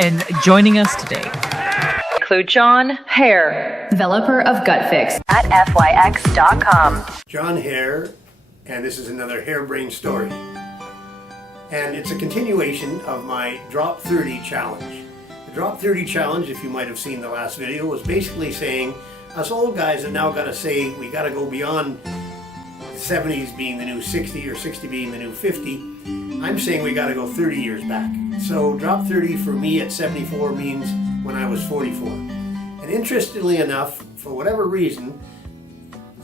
And joining us today include John Hare, developer of GUTFYX at FYX.com. John Hare, and this is another harebrained story. And it's a continuation of my Drop 30 challenge. The Drop 30 challenge, if you might have seen the last video, was basically saying us old guys have now got to say we got to go beyond 70s being the new 60 or 60 being the new 50. I'm saying we got to go 30 years back. So Drop 30 for me at 74 means when I was 44. And interestingly enough, for whatever reason,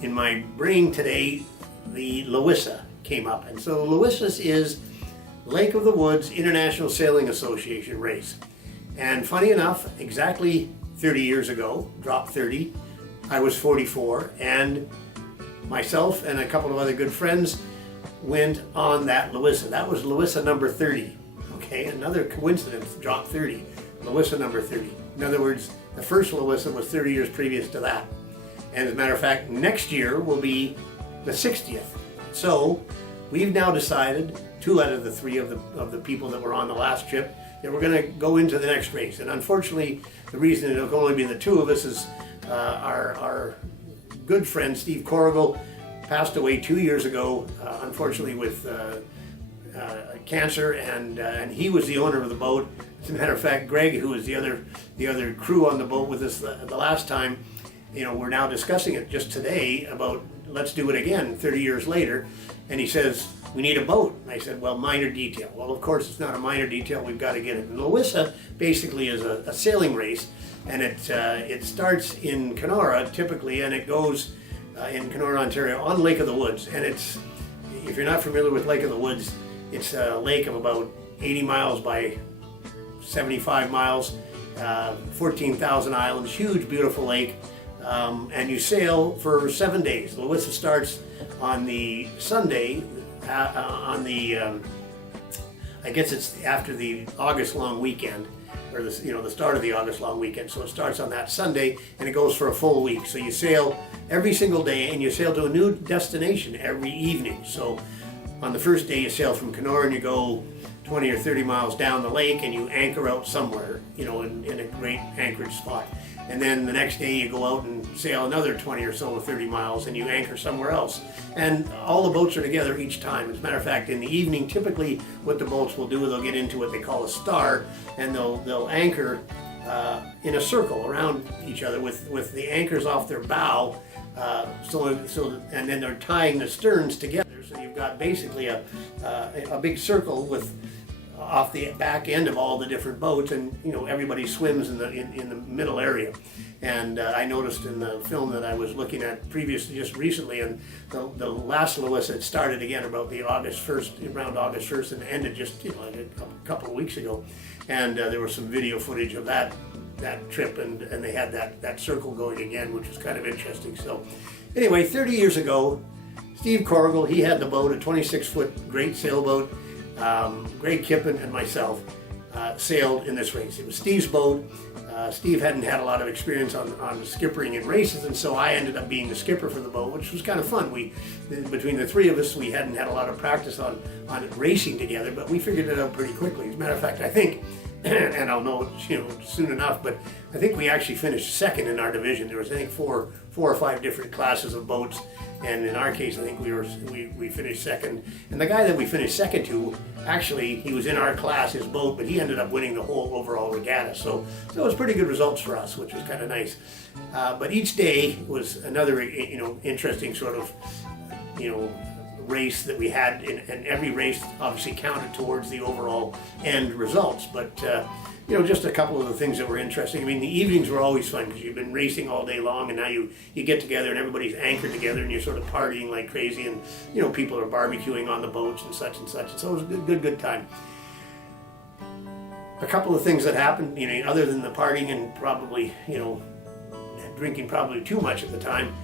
in my brain today, the LOWISA came up. And so LOWISA is Lake of the Woods International Sailing Association race. And funny enough, exactly 30 years ago, Drop 30, I was 44, and myself and a couple of other good friends went on that LOWISA. That was LOWISA number 30. Okay, another coincidence, Drop 30, LOWISA number 30. In other words, the first LOWISA was 30 years previous to that. And as a matter of fact, next year will be the 60th. So we've now decided, 2 out of the 3 of the people that were on the last trip, that we're going to go into the next race. And unfortunately, the reason it'll only be the 2 of us is our good friend Steve Corrigal passed away 2 years ago, unfortunately with cancer, and he was the owner of the boat. As a matter of fact, Greg, who was the other crew on the boat with us the last time, you know, we're now discussing it just today about let's do it again 30 years later. And he says, we need a boat. And I said, well, minor detail. Well, of course, it's not a minor detail. We've got to get it. And LOWISA basically is a sailing race, and it starts in Kenora typically, and it goes in Kenora, Ontario, on Lake of the Woods. And it's, if you're not familiar with Lake of the Woods, it's a lake of about 80 miles by 75 miles, 14,000 islands, huge, beautiful lake. And you sail for 7 days. LOWISA starts on the Sunday, I guess it's after the August long weekend, or the start of the August long weekend. So it starts on that Sunday and it goes for a full week. So you sail every single day and you sail to a new destination every evening. So on the first day you sail from Kenora and you go 20 or 30 miles down the lake and you anchor out somewhere, in a great anchorage spot. And then the next day you go out and sail another 20 or so or 30 miles and you anchor somewhere else. And all the boats are together each time. As a matter of fact, in the evening, typically what the boats will do, they'll get into what they call a star, and they'll anchor in a circle around each other with the anchors off their bow. And then they're tying the sterns together. So you've got basically a big circle with off the back end of all the different boats, and everybody swims in the middle area. And I noticed in the film that I was looking at previously, just recently, and the last LOWISA, it started again about around August 1st, and ended just a couple of weeks ago. And there was some video footage of that trip, and they had that circle going again, which was kind of interesting. So anyway, 30 years ago, Steve Corrigal, he had the boat, a 26-foot great sailboat. Greg Kippen and myself sailed in this race. It was Steve's boat. Steve hadn't had a lot of experience on skippering in races, and so I ended up being the skipper for the boat, which was kind of fun. Between the 3 of us, we hadn't had a lot of practice on racing together, but we figured it out pretty quickly. As a matter of fact, I think, and I'll know soon enough, but I think we actually finished second in our division. There was, I think, four or 5 different classes of boats, and in our case, I think we finished second. And the guy that we finished second to, actually, he was in our class, his boat, but he ended up winning the whole overall regatta. So it was pretty good results for us, which was kind of nice. But each day was another, interesting sort of, race that we had, and every race obviously counted towards the overall end results. But just a couple of the things that were interesting. I mean, the evenings were always fun because you've been racing all day long, and now you get together and everybody's anchored together and you're sort of partying like crazy, and people are barbecuing on the boats and such and such. And so it was a good time. A couple of things that happened, other than the partying and probably, drinking probably too much at the time.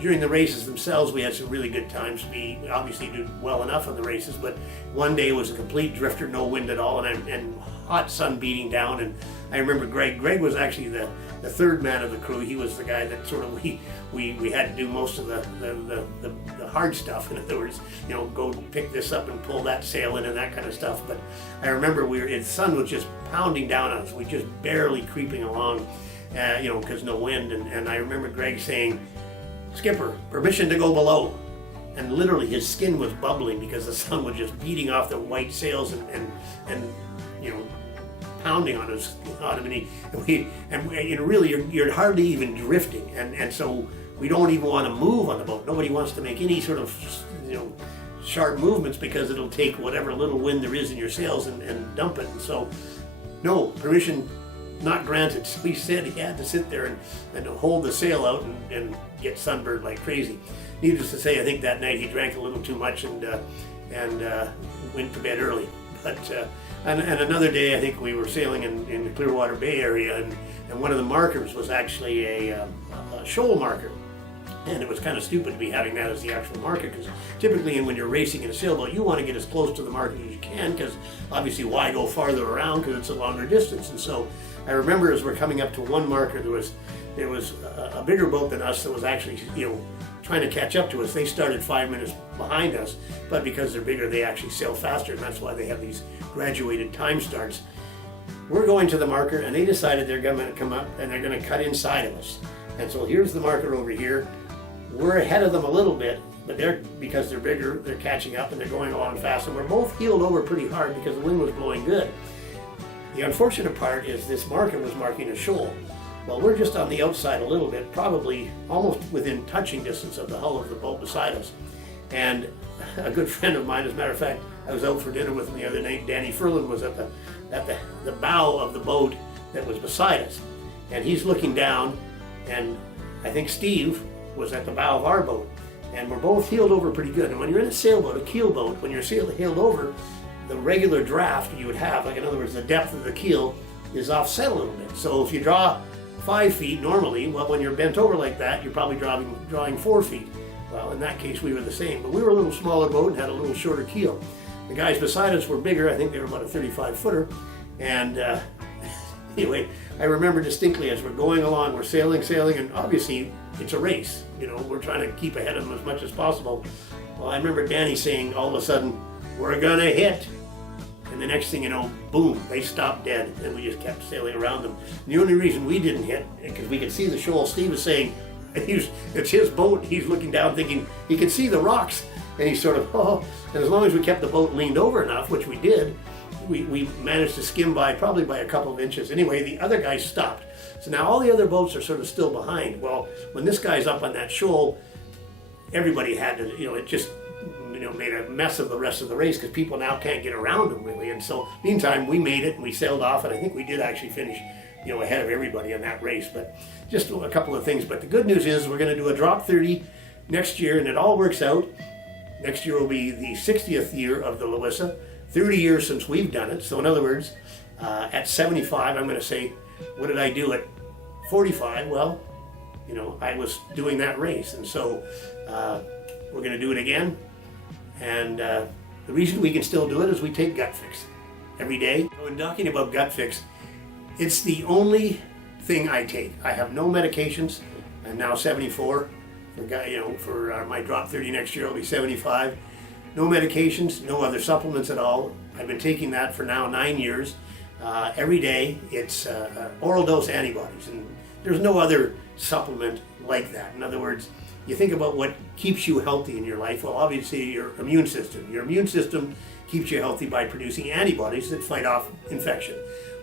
During the races themselves, we had some really good times. We obviously did well enough on the races, but one day was a complete drifter, no wind at all, and hot sun beating down. And I remember Greg was actually the third man of the crew. He was the guy that sort of we had to do most of the hard stuff. In other words, you know, go pick this up and pull that sail in and that kind of stuff. But I remember the sun was just pounding down on us. We just barely creeping along, you know, because no wind. And I remember Greg saying, "Skipper, permission to go below." And literally his skin was bubbling because the sun was just beating off the white sails and you know, pounding on him. And really you're hardly even drifting. And so we don't even want to move on the boat. Nobody wants to make any sort of, you know, sharp movements because it'll take whatever little wind there is in your sails and dump it. And so, no, permission not granted. So he said he had to sit there and hold the sail out and get sunburned like crazy. Needless to say, I think that night he drank a little too much and went to bed early. But and another day, I think we were sailing in the Clearwater Bay area, and one of the markers was actually a shoal marker. And it was kind of stupid to be having that as the actual marker, because typically when you're racing in a sailboat, you want to get as close to the marker as you can, because obviously why go farther around, because it's a longer distance. And so I remember as we're coming up to one marker, there was a bigger boat than us that was actually, you know, trying to catch up to us. They started 5 minutes behind us, but because they're bigger, they actually sail faster, and that's why they have these graduated time starts. We're going to the marker, and they decided they're going to come up and they're going to cut inside of us. And so here's the marker over here. We're ahead of them a little bit, but because they're bigger, they're catching up and they're going along fast, and we're both heeled over pretty hard because the wind was blowing good. The unfortunate part is this marker was marking a shoal. Well, we're just on the outside a little bit, probably almost within touching distance of the hull of the boat beside us. And a good friend of mine, as a matter of fact, I was out for dinner with him the other night. Danny Furlan was at the bow of the boat that was beside us. And he's looking down, and I think Steve was at the bow of our boat. And we're both heeled over pretty good. And when you're in a sailboat, a keel boat, when you're heeled over, the regular draft you would have, like in other words, the depth of the keel is offset a little bit. So if you draw 5 feet normally, well, when you're bent over like that, you're probably drawing 4 feet. Well, in that case, we were the same, but we were a little smaller boat and had a little shorter keel. The guys beside us were bigger. I think they were about a 35-footer. And anyway, I remember distinctly as we're going along, we're sailing, and obviously it's a race. You know, we're trying to keep ahead of them as much as possible. Well, I remember Danny saying all of a sudden, "We're gonna hit." And the next thing you know, boom, they stopped dead, and we just kept sailing around them. And the only reason we didn't hit, because we could see the shoal, Steve was saying, it's his boat, he's looking down thinking, he could see the rocks, and he's sort of, oh, and as long as we kept the boat leaned over enough, which we did, we managed to skim by, probably by a couple of inches. Anyway, the other guy stopped. So now all the other boats are sort of still behind. Well, when this guy's up on that shoal, everybody had to, you know, it just, you know, made a mess of the rest of the race because people now can't get around them really. And so meantime, we made it and we sailed off, and I think we did actually finish, you know, ahead of everybody in that race. But just a couple of things. But the good news is we're going to do a drop 30 next year, and it all works out. Next year will be the 60th year of the LOWISA, 30 years since we've done it. So in other words, at 75, I'm going to say, what did I do at 45? Well, you know, I was doing that race. And so we're going to do it again. And the reason we can still do it is we take GUTFYX every day. When talking about GUTFYX, it's the only thing I take. I have no medications. I'm now 74. For my drop 30 next year, I'll be 75. No medications, no other supplements at all. I've been taking that for now 9 years. Every day, it's oral dose antibodies, and there's no other supplement like that. In other words, you think about what keeps you healthy in your life. Well, obviously your immune system. Your immune system keeps you healthy by producing antibodies that fight off infection.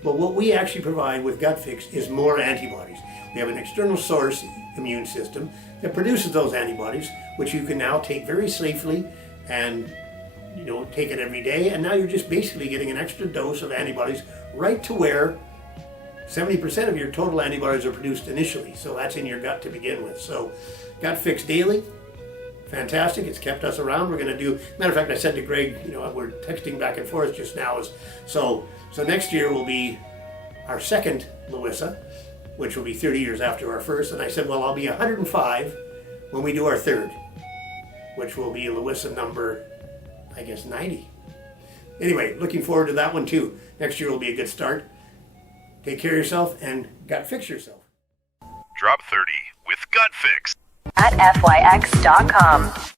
But what we actually provide with GUTFYX is more antibodies. We have an external source immune system that produces those antibodies, which you can now take very safely and, you know, take it every day. And now you're just basically getting an extra dose of antibodies right to where 70% of your total antibodies are produced initially. So that's in your gut to begin with. So GUTFYX daily, fantastic. It's kept us around. We're going to do, matter of fact, I said to Greg, you know, we're texting back and forth just now. So next year will be our second LOWISA, which will be 30 years after our first. And I said, well, I'll be 105 when we do our third, which will be LOWISA number, I guess, 90. Anyway, looking forward to that one too. Next year will be a good start. Take care of yourself and GUTFYX yourself. Drop 30 with GUTFYX. At FYX.com.